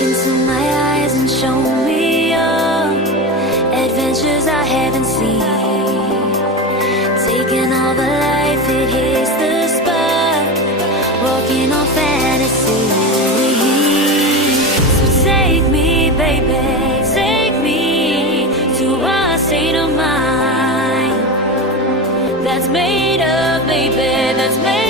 into my eyes and show me your adventures I haven't seen. Taking all the life, it hits the spot. Walking on fantasy. So take me, baby, take me to a state of mind that's made up, baby, that's made